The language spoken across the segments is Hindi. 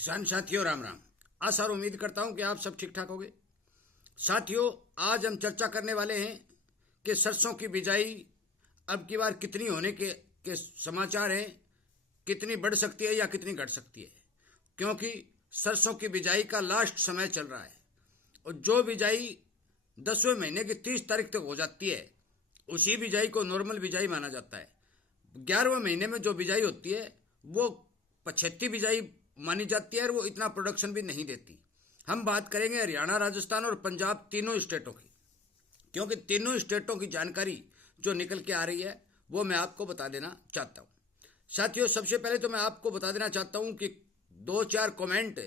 किसान साथियों राम राम। आशा और उम्मीद करता हूं कि आप सब ठीक ठाक होंगे। साथियों, आज हम चर्चा करने वाले हैं कि सरसों की बिजाई अब की बार कितनी होने के समाचार हैं, कितनी बढ़ सकती है या कितनी घट सकती है, क्योंकि सरसों की बिजाई का लास्ट समय चल रहा है और जो बिजाई 10वें महीने की 30 तारीख तक हो जाती है उसी बिजाई को नॉर्मल बिजाई माना जाता है। 11वें महीने में जो बिजाई होती है वो पछेती बिजाई मानी जाती है और वो इतना प्रोडक्शन भी नहीं देती। हम बात करेंगे हरियाणा, राजस्थान और पंजाब तीनों स्टेटों की, क्योंकि तीनों स्टेटों की जानकारी जो निकल के आ रही है वो मैं आपको बता देना चाहता हूँ। साथियों, सबसे पहले तो मैं आपको बता देना चाहता हूँ कि 2-4 कमेंट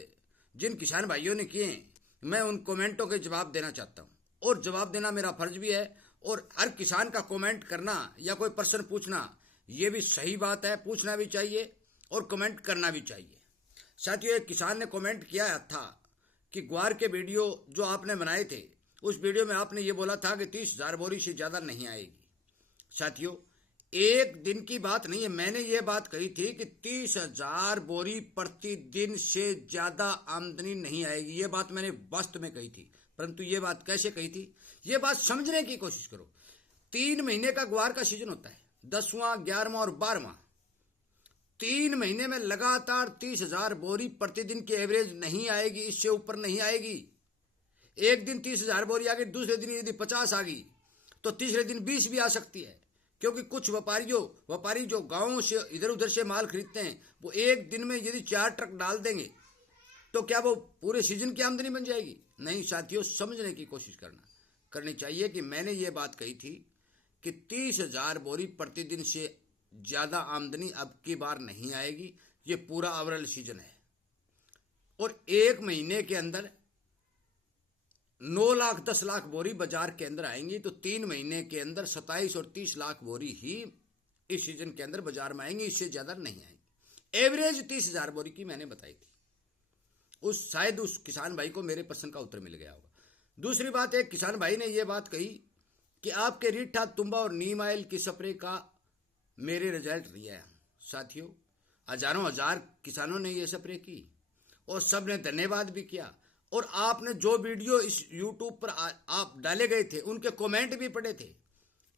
जिन किसान भाइयों ने किए हैं, मैं उन कमेंटों के जवाब देना चाहता हूँ और जवाब देना मेरा फर्ज भी है। और हर किसान का कमेंट करना या कोई प्रश्न पूछना ये भी सही बात है, पूछना भी चाहिए और कमेंट करना भी चाहिए। साथियों, एक किसान ने कमेंट किया था कि ग्वार के वीडियो जो आपने बनाए थे उस वीडियो में आपने ये बोला था कि 30,000 बोरी से ज़्यादा नहीं आएगी। साथियों, एक दिन की बात नहीं है, मैंने ये बात कही थी कि 30,000 बोरी प्रतिदिन से ज़्यादा आमदनी नहीं आएगी। ये बात मैंने वास्तव में कही थी, परंतु ये बात कैसे कही थी ये बात समझने की कोशिश करो। 3 महीने का ग्वार का सीजन होता है, 10वां, 11वां और 12वां। 3 महीने में लगातार 30,000 बोरी प्रतिदिन की एवरेज नहीं आएगी, इससे ऊपर नहीं आएगी। एक दिन 30,000 बोरी आ गई, दूसरे दिन यदि 50 आ गई तो तीसरे दिन 20 भी आ सकती है, क्योंकि कुछ व्यापारी जो गांवों से इधर उधर से माल खरीदते हैं वो एक दिन में यदि 4 ट्रक डाल देंगे तो क्या वो पूरे सीजन की आमदनी बन जाएगी? नहीं साथियों, समझने की कोशिश करनी चाहिए कि मैंने ये बात कही थी कि 30,000 बोरी प्रतिदिन से ज़्यादा आमदनी अब की बार नहीं आएगी। ये पूरा ओवरऑल सीजन है और एक महीने के अंदर 9 लाख 10 लाख बोरी बाजार के अंदर आएंगी, तो 3 महीने के अंदर 27 और 30 लाख बोरी ही इस सीजन के अंदर बाजार में आएंगी, इससे ज़्यादा नहीं आएंगी। एवरेज 30,000 बोरी की मैंने बताई थी। शायद उस किसान भाई को मेरे प्रश्न का उत्तर मिल गया होगा। दूसरी बात, एक किसान भाई ने यह बात कही कि आपके रीठा, तुम्बा और नीम ऑयल की स्प्रे का मेरे रिजल्ट दिया है। साथियों, हजारों हजार किसानों ने ये स्प्रे की और सब ने धन्यवाद भी किया, और आपने जो वीडियो इस यूट्यूब पर आप डाले गए थे उनके कमेंट भी पढ़े थे।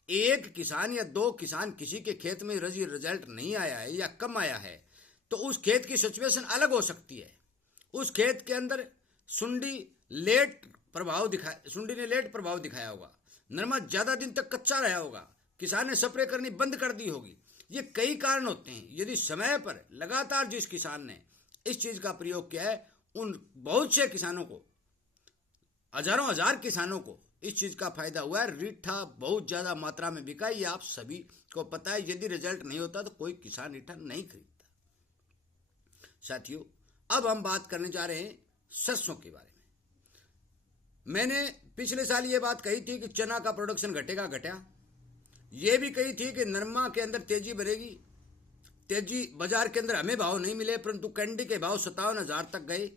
एक किसान या 2 किसान किसी के खेत में रिजल्ट नहीं आया है या कम आया है तो उस खेत की सिचुएशन अलग हो सकती है। उस खेत के अंदर सुंडी ने लेट प्रभाव दिखाया होगा, नरमा ज्यादा दिन तक कच्चा रहा होगा, किसान ने स्प्रे करनी बंद कर दी होगी। ये कई कारण होते हैं। यदि समय पर लगातार जिस किसान ने इस चीज का प्रयोग किया है उन बहुत से किसानों को, हजारों हजार किसानों को इस चीज का फायदा हुआ है। रीठा बहुत ज्यादा मात्रा में बिका, ये आप सभी को पता है। यदि रिजल्ट नहीं होता तो कोई किसान रीठा नहीं खरीदता। साथियों, अब हम बात करने जा रहे हैं सरसों के बारे में। मैंने पिछले साल ये बात कही थी कि चना का प्रोडक्शन घटा। ये भी कही थी कि नरमा के अंदर तेजी बढ़ेगी। तेजी बाजार के अंदर हमें भाव नहीं मिले, परंतु कैंडी के भाव 57,000 तक गए।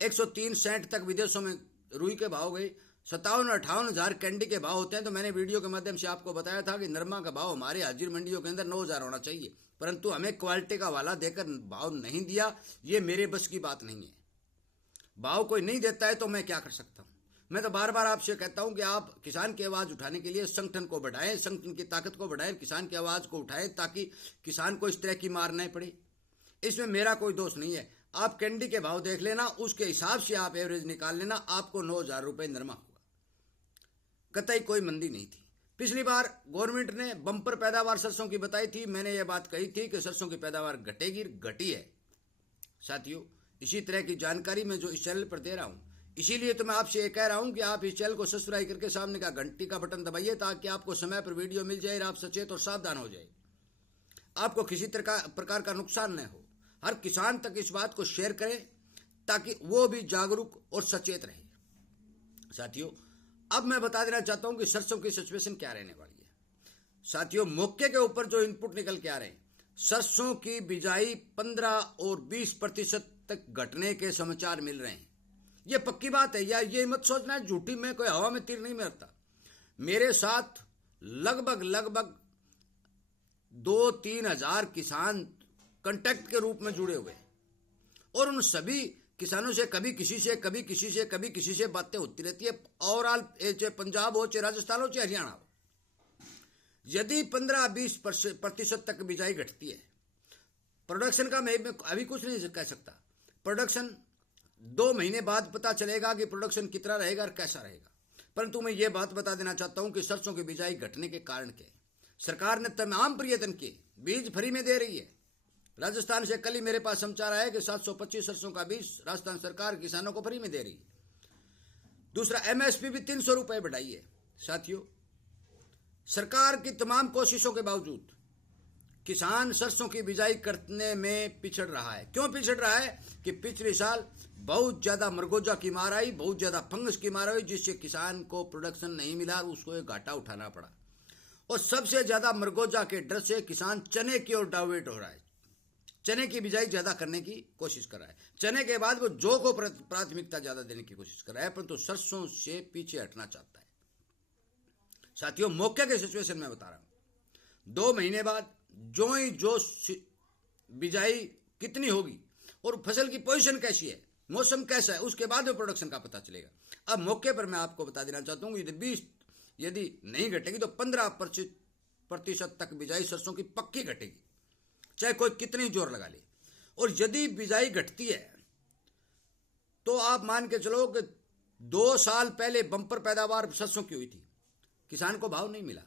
103-160 तक विदेशों में रुई के भाव गए। 57-58,000 कैंडी के भाव होते हैं। तो मैंने वीडियो के माध्यम से आपको बताया था कि नरमा का भाव हमारे हाजिर मंडियों के अंदर 9,000 होना चाहिए, परंतु हमें क्वालिटी का वाला देकर भाव नहीं दिया। ये मेरे बस की बात नहीं है। भाव कोई नहीं देता है तो मैं क्या कर सकता हूं? मैं तो बार बार आपसे कहता हूं कि आप किसान की आवाज उठाने के लिए संगठन को बढ़ाएं, संगठन की ताकत को बढ़ाएं, किसान की आवाज को उठाएं, ताकि किसान को इस तरह की मार नहीं पड़े। इसमें मेरा कोई दोष नहीं है। आप कैंडी के भाव देख लेना, उसके हिसाब से आप एवरेज निकाल लेना, आपको 9,000 रुपए नरमा होगा। कतई कोई मंदी नहीं थी। पिछली बार गवर्नमेंट ने बंपर पैदावार सरसों की बताई थी। मैंने यह बात कही थी कि सरसों की पैदावार घटेगी, घटी है। साथियों, इसी तरह की जानकारी मैं जो इस चैनल पर दे रहा हूं, इसीलिए तो मैं आपसे ये कह रहा हूं कि आप इस चैनल को सब्सक्राइब करके सामने का घंटी का बटन दबाइए, ताकि आपको समय पर वीडियो मिल जाए और आप सचेत और सावधान हो जाए, आपको किसी प्रकार का नुकसान न हो। हर किसान तक इस बात को शेयर करें ताकि वो भी जागरूक और सचेत रहे। साथियों, अब मैं बता देना चाहता हूं कि सरसों की सिचुएशन क्या रहने वाली है। साथियों, मौके के ऊपर जो इनपुट निकल के आ रहे हैं, सरसों की बिजाई 15 और 20% तक घटने के समाचार मिल रहे हैं। ये पक्की बात है, या ये मत सोचना है झूठी, मैं कोई हवा में तीर नहीं मारता। मेरे साथ लगभग 2-3 हजार किसान कांटेक्ट के रूप में जुड़े हुए हैं और उन सभी किसानों से कभी किसी से कभी किसी से कभी किसी से बातें होती रहती है। ओवरऑल चाहे पंजाब हो, चाहे राजस्थान हो, चाहे हरियाणा हो, यदि 15-20% तक बिजाई घटती है, प्रोडक्शन का मैं अभी कुछ नहीं कह सकता। प्रोडक्शन 2 महीने बाद पता चलेगा कि प्रोडक्शन कितना रहेगा और कैसा रहेगा। परंतु मैं ये बात बता देना चाहता हूं कि सरसों की बिजाई घटने के कारण के सरकार ने तमाम प्रयत्न किए, बीज फ्री में दे रही है। राजस्थान से कल ही मेरे पास समाचार आया कि 725 सरसों का बीज राजस्थान सरकार किसानों को फ्री में दे रही है। दूसरा, MSP भी 300 रुपये बढ़ाई है। साथियों, सरकार की तमाम कोशिशों के बावजूद किसान सरसों की बिजाई करने में पिछड़ रहा है। क्यों पिछड़ रहा है कि पिछले साल बहुत ज्यादा मरगोजा की मार आई, बहुत ज्यादा फंगस की मार आई, जिससे किसान को प्रोडक्शन नहीं मिला, उसको एक घाटा उठाना पड़ा। और सबसे ज्यादा मरगोजा के डर से किसान चने की ओर डाइवर्ट हो रहा है, चने की बिजाई ज्यादा करने की कोशिश कर रहा है। चने के बाद वो जौ को प्राथमिकता ज्यादा देने की कोशिश कर रहा है, परंतु सरसों से पीछे हटना चाहता है। साथियों, मौके के सिचुएशन में बता रहा हूं, 2 महीने बाद जो बिजाई कितनी होगी और फसल की पोजीशन कैसी है, मौसम कैसा है, उसके बाद में प्रोडक्शन का पता चलेगा। अब मौके पर मैं आपको बता देना चाहता हूं, यदि नहीं घटेगी तो 15% तक बिजाई सरसों की पक्की घटेगी, चाहे कोई कितनी जोर लगा ले। और यदि बिजाई घटती है तो आप मान के चलो कि 2 साल पहले बंपर पैदावार सरसों की हुई थी, किसान को भाव नहीं मिला।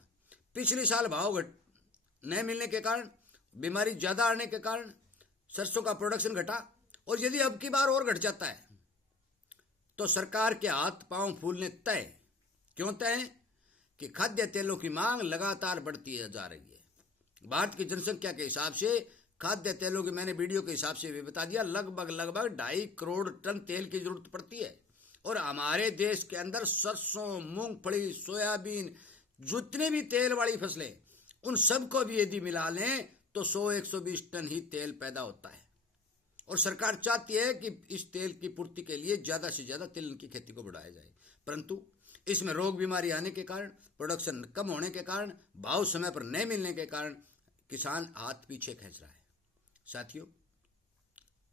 पिछले साल भाव नहीं मिलने के कारण, बीमारी ज्यादा आने के कारण सरसों का प्रोडक्शन घटा। और यदि अब की बार और घट जाता है तो सरकार के हाथ पांव फूलने तय। क्यों तय? कि खाद्य तेलों की मांग लगातार बढ़ती जा रही है। भारत की जनसंख्या के हिसाब से खाद्य तेलों की, मैंने वीडियो के हिसाब से भी बता दिया, लगभग 2.5 करोड़ टन तेल की जरूरत पड़ती है। और हमारे देश के अंदर सरसों, मूंगफली, सोयाबीन, जितने भी तेल वाली फसलें, उन सबको भी यदि मिला लें तो 100-120 टन ही तेल पैदा होता है। और सरकार चाहती है कि इस तेल की पूर्ति के लिए ज्यादा से ज्यादा तिल की खेती को बढ़ाया जाए, परंतु इसमें रोग बीमारी आने के कारण, प्रोडक्शन कम होने के कारण, भाव समय पर नहीं मिलने के कारण किसान हाथ पीछे खींच रहा है। साथियों,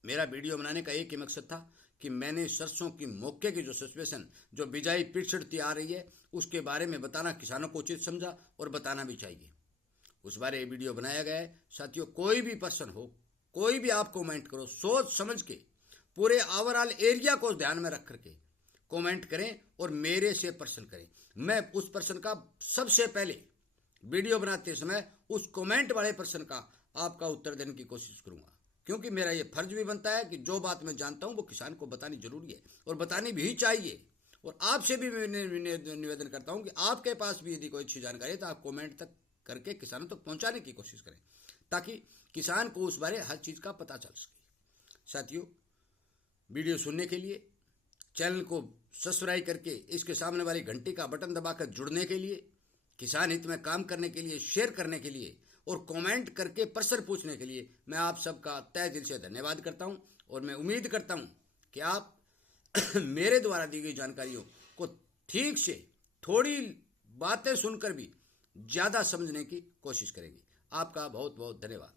मेरा वीडियो बनाने का एक ही मकसद था कि मैंने सरसों की मौके की जो सिचुएशन, जो बिजाई पिछड़ती आ रही है, उसके बारे में बताना किसानों को उचित समझा और बताना भी चाहिए, उस बारे वीडियो बनाया गया है। साथियों, कोई भी पर्सन हो, कोई भी आप कमेंट करो, सोच समझ के पूरे ओवरऑल एरिया को ध्यान में रख करके कमेंट करें और मेरे से प्रश्न करें। मैं उस पर्सन का सबसे पहले वीडियो बनाते समय उस कमेंट वाले पर्सन का आपका उत्तर देने की कोशिश करूंगा, क्योंकि मेरा ये फर्ज भी बनता है कि जो बात मैं जानता हूं वो किसान को बतानी जरूरी है और बतानी भी चाहिए। और आपसे भी मैं निवेदन करता हूं कि आपके पास भी यदि कोई अच्छी जानकारी है तो आप कमेंट तक करके किसानों तक पहुंचाने की कोशिश करें, ताकि किसान को उस बारे हर चीज का पता चल सके। साथियों, वीडियो सुनने के लिए, चैनल को सब्सक्राइब करके इसके सामने वाली घंटी का बटन दबाकर जुड़ने के लिए, किसान हित में काम करने के लिए, शेयर करने के लिए और कमेंट करके प्रश्न पूछने के लिए मैं आप सबका तहे दिल से धन्यवाद करता हूं। और मैं उम्मीद करता हूं कि आप मेरे द्वारा दी गई जानकारियों को ठीक से, थोड़ी बातें सुनकर भी ज्यादा समझने की कोशिश करेंगे। आपका बहुत बहुत धन्यवाद।